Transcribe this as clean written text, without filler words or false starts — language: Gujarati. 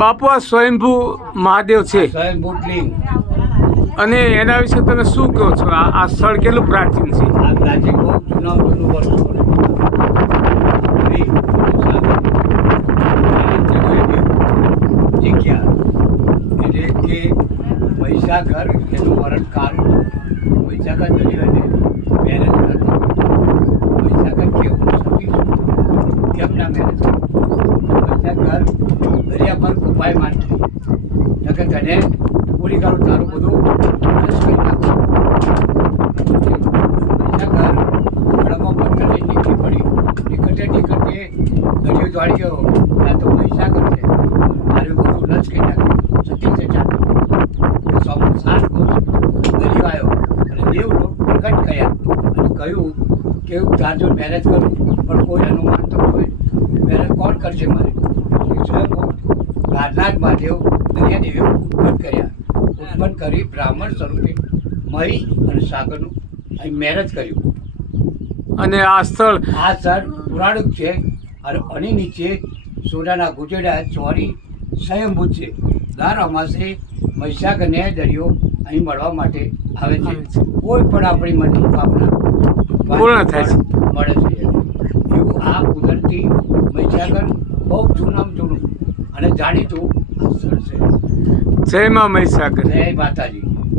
બાપુ આ સ્વયંભૂ મહાદેવ છે સ્વયંભૂ લિંગ અને એના વિશે તમે શું કહો છો? આ સ્થળ કેટલું પ્રાચીન છે? આ પ્રાચીન બહુ જૂનું વસ્તુ જગ્યા એટલે કે મહીસાગર એનું મરણકાળ મહીસાગર દરિયાને મેરેજ કરતો મહીસાગર કેવું સતીશું કેમ ના મેરેજ મહીસાગર દરિયા પર કુપાય માનતી નકર તને પૂરી કરું તારું બધું નાશ કરી નાખું મહીસાગર ઘડામાં પથ્થર લઈ નીકળી પડી નીકળતે દરિયો દોડી ગયો ત્યાં તો મહીસાગર છે મારે બધું નચ કરી નાખ્યું સતી છે ચાલુ 7 કોષ દરિયો આવ્યો અને દેવનો પ્રગટ કર્યા અને કહ્યું કે હું તાર જો મેરેજ કરું પણ કોઈ અનુમાન તો કોઈ મેરેજ કોણ કરશે મારે નાથ મહાદેવ દરિયા દેવીઓ ઉત્પન્ન કર્યા ઉત્પન્ન કરી બ્રાહ્મણ સ્વરૂપે મહી અને સાગરનું અહીં મેરેજ કર્યું. અને આ સ્થળ પુરાણિક છે અને આની નીચે સોનાના ગુજેડા ચોરી સ્વયંભૂત છે. દર અમાસે મહીસાગરને દરિયો અહીં મળવા માટે આવે છે. કોઈ પણ આપણી મનોકામના પૂર્ણ થાય છે મળે છે એવું આ કુદરતી મહીસાગર બહુ જૂનું અને જાણીતું આ સ્થળ છે. જય મા મહીસાગર. જય માતાજી.